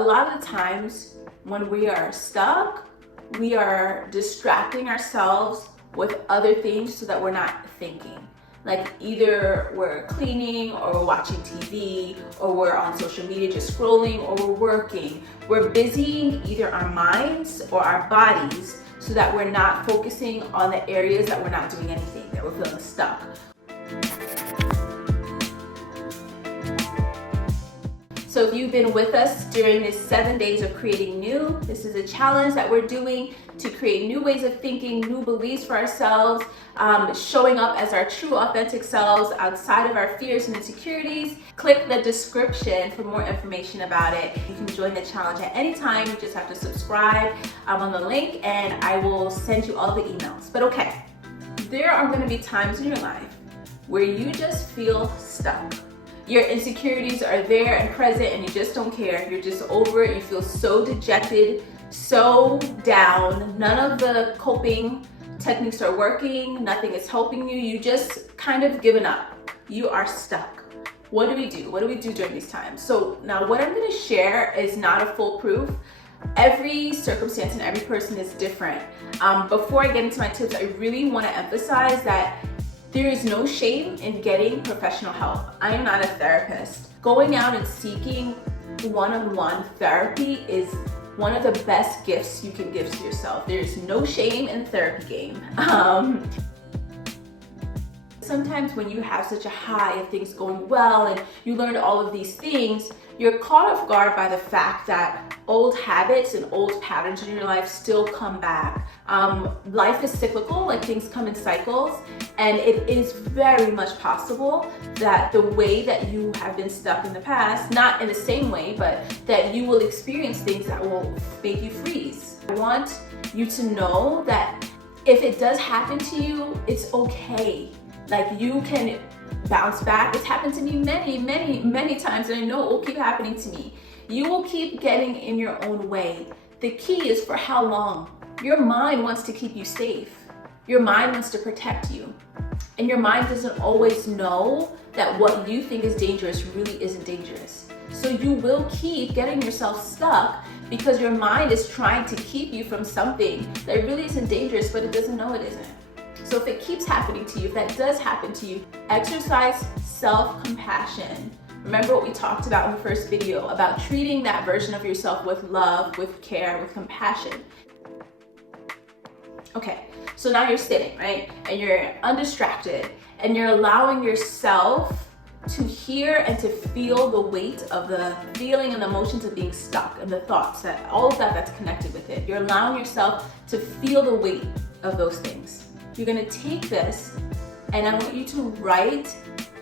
a lot of the times when we are stuck, we are distracting ourselves with other things so that we're not thinking. Like either we're cleaning or we're watching TV or we're on social media just scrolling or we're working. We're busying either our minds or our bodies so that we're not focusing on the areas that we're not doing anything, that we're feeling stuck. So if you've been with us during this 7 days of creating new, this is a challenge that we're doing to create new ways of thinking, new beliefs for ourselves, showing up as our true authentic selves outside of our fears and insecurities. Click the description for more information about it. You can join the challenge at any time. You just have to subscribe on the link and I will send you all the emails. But okay, there are going to be times in your life where you just feel stuck. Your insecurities are there and present and you just don't care. You're just over it. You feel so dejected, so down. None of the coping techniques are working. Nothing is helping you. You just kind of given up. You are stuck. What do we do? What do we do during these times? So now what I'm going to share is not a foolproof. Every circumstance and every person is different. Before I get into my tips, I really want to emphasize that there is no shame in getting professional help. I am not a therapist. Going out and seeking one-on-one therapy is one of the best gifts you can give to yourself. There is no shame in the therapy game. Sometimes when you have such a high of things going well and you learned all of these things, you're caught off guard by the fact that old habits and old patterns in your life still come back. Life is cyclical, like things come in cycles, and it is very much possible that the way that you have been stuck in the past, not in the same way, but that you will experience things that will make you freeze. I want you to know that if it does happen to you, it's okay. Like you can bounce back. It's happened to me many times, and I know it will keep happening to me. You will keep getting in your own way. The key is for how long. Your mind wants to keep you safe. Your mind wants to protect you. And your mind doesn't always know that what you think is dangerous really isn't dangerous. So you will keep getting yourself stuck because your mind is trying to keep you from something that really isn't dangerous, but it doesn't know it isn't. So if it keeps happening to you, if that does happen to you, exercise self-compassion. Remember what we talked about in the first video about treating that version of yourself with love, with care, with compassion. Okay, so now you're sitting, right? And you're undistracted and you're allowing yourself to hear and to feel the weight of the feeling and the emotions of being stuck and the thoughts, that all of that that's connected with it. You're allowing yourself to feel the weight of those things. You're gonna take this and I want you to write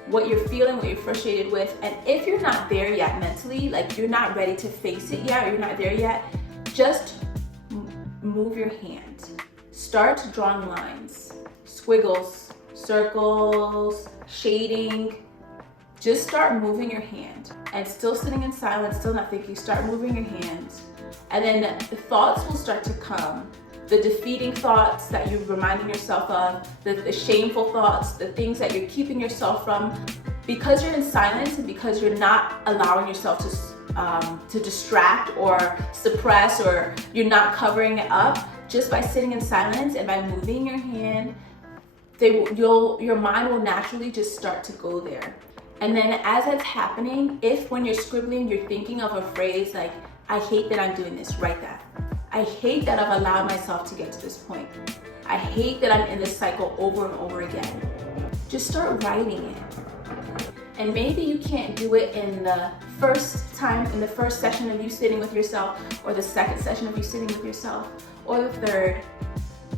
what you're feeling, what you're frustrated with. And if you're not there yet mentally, like you're not ready to face it yet, or you're not there yet, just move your hand. Start drawing lines, squiggles, circles, shading. Just start moving your hand and still sitting in silence, still not thinking, start moving your hands. And then the thoughts will start to come. The defeating thoughts that you're reminding yourself of, the shameful thoughts, the things that you're keeping yourself from. Because you're in silence and because you're not allowing yourself to distract or suppress, or you're not covering it up, just by sitting in silence and by moving your hand, your mind will naturally just start to go there. And then as that's happening, if when you're scribbling, you're thinking of a phrase like, I hate that I'm doing this, write that. I hate that I've allowed myself to get to this point. I hate that I'm in this cycle over and over again. Just start writing it. And maybe you can't do it in the first time, in the first session of you sitting with yourself, or the second session of you sitting with yourself, or the third.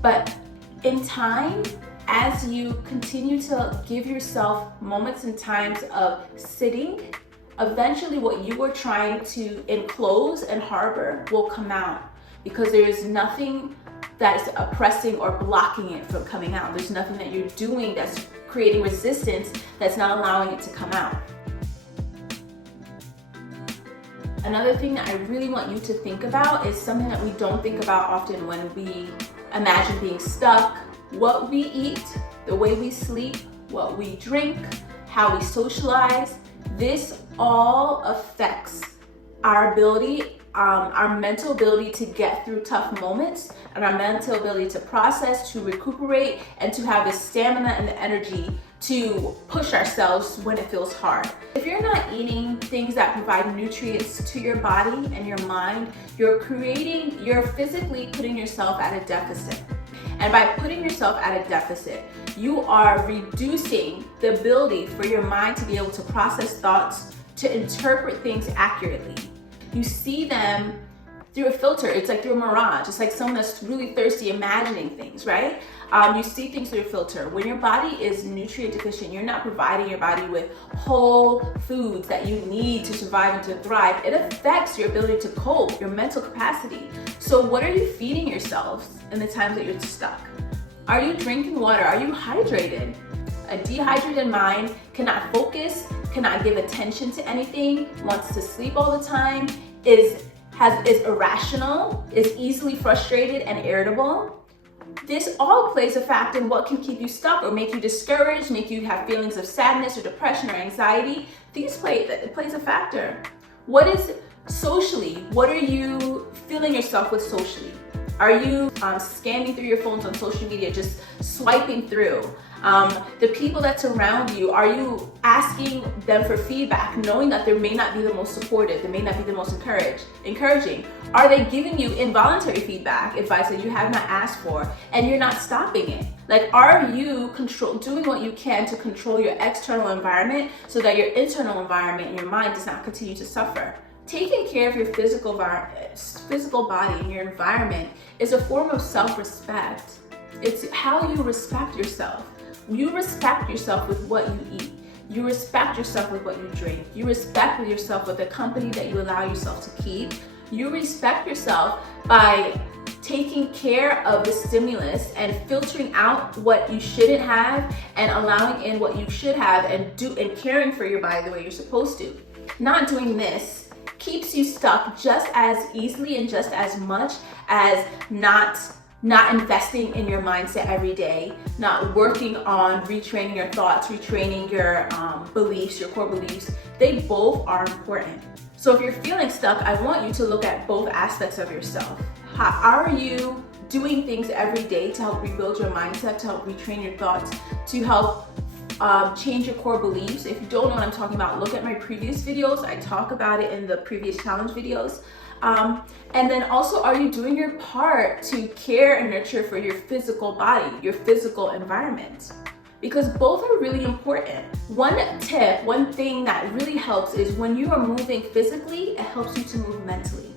But in time, as you continue to give yourself moments and times of sitting, eventually what you were trying to enclose and harbor will come out. Because there is nothing that is oppressing or blocking it from coming out. There's nothing that you're doing that's creating resistance that's not allowing it to come out. Another thing that I really want you to think about is something that we don't think about often when we imagine being stuck. What we eat, the way we sleep, what we drink, how we socialize, this all affects our ability our mental ability to get through tough moments, and our mental ability to process, to recuperate, and to have the stamina and the energy to push ourselves when it feels hard. If you're not eating things that provide nutrients to your body and your mind, you're physically putting yourself at a deficit. And by putting yourself at a deficit, you are reducing the ability for your mind to be able to process thoughts, to interpret things accurately. You see them through a filter. It's like through a mirage. It's like someone that's really thirsty imagining things, right? You see things through a filter. When your body is nutrient deficient, you're not providing your body with whole foods that you need to survive and to thrive. It affects your ability to cope, your mental capacity. So what are you feeding yourselves in the times that you're stuck? Are you drinking water? Are you hydrated? A dehydrated mind cannot focus, cannot give attention to anything, wants to sleep all the time, is irrational, is easily frustrated and irritable. This all plays a factor in what can keep you stuck or make you discouraged, make you have feelings of sadness or depression or anxiety. It plays a factor. What is socially? What are you filling yourself with socially? Are you scanning through your phones on social media, just swiping through? The people that surround you, are you asking them for feedback, knowing that they may not be the most supportive, they may not be the most encouraging? Are they giving you involuntary feedback, advice that you have not asked for, and you're not stopping it? Like, are you doing what you can to control your external environment so that your internal environment and your mind does not continue to suffer? Taking care of your physical body and your environment is a form of self-respect. It's how you respect yourself. You respect yourself with what you eat. You respect yourself with what you drink. You respect yourself with the company that you allow yourself to keep. You respect yourself by taking care of the stimulus and filtering out what you shouldn't have and allowing in what you should have, and caring for your body the way you're supposed to. Not doing this keeps you stuck just as easily and just as much as not investing in your mindset every day, not working on retraining your thoughts, retraining your beliefs, your core beliefs. They both are important. So if you're feeling stuck, I want you to look at both aspects of yourself. How are you doing things every day to help rebuild your mindset, to help retrain your thoughts, to help change your core beliefs? If you don't know what I'm talking about, look at my previous videos. I talk about it in the previous challenge videos. And then also, are you doing your part to care and nurture for your physical body, your physical environment? Because both are really important. One thing that really helps is when you are moving physically, it helps you to move mentally.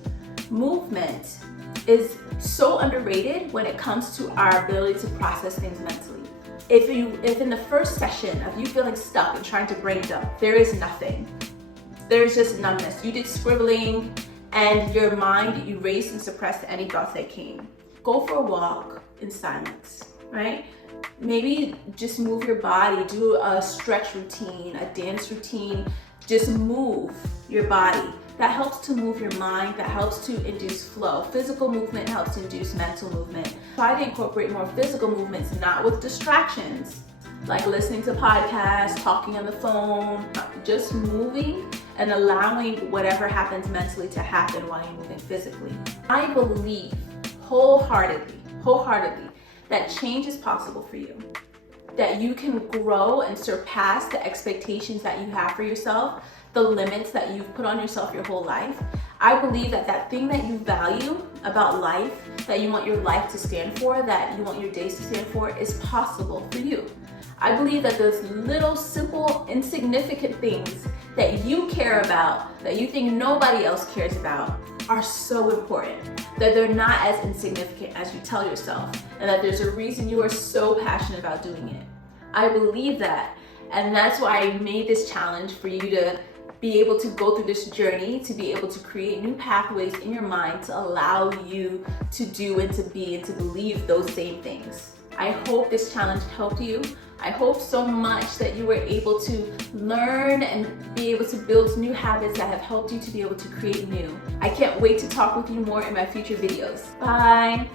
Movement is so underrated when it comes to our ability to process things mentally. If in the first session of you feeling stuck and trying to brain dump, there is nothing. There's just numbness. You did scribbling and your mind erased and suppressed any thoughts that came. Go for a walk in silence, right? Maybe just move your body, do a stretch routine, a dance routine. Just move your body. That helps to move your mind, that helps to induce flow. Physical movement helps induce mental movement. Try to incorporate more physical movements, not with distractions, like listening to podcasts, talking on the phone, just moving and allowing whatever happens mentally to happen while you're moving physically. I believe wholeheartedly, that change is possible for you. That you can grow and surpass the expectations that you have for yourself, the limits that you've put on yourself your whole life. I believe that thing that you value about life, that you want your life to stand for, that you want your days to stand for, is possible for you. I believe that those little, simple, insignificant things that you care about, that you think nobody else cares about, are so important. That they're not as insignificant as you tell yourself, and that there's a reason you are so passionate about doing it. I believe that, and that's why I made this challenge for you to be able to go through this journey, to be able to create new pathways in your mind to allow you to do and to be and to believe those same things. I hope this challenge helped you. I hope so much that you were able to learn and be able to build new habits that have helped you to be able to create new. I can't wait to talk with you more in my future videos. Bye.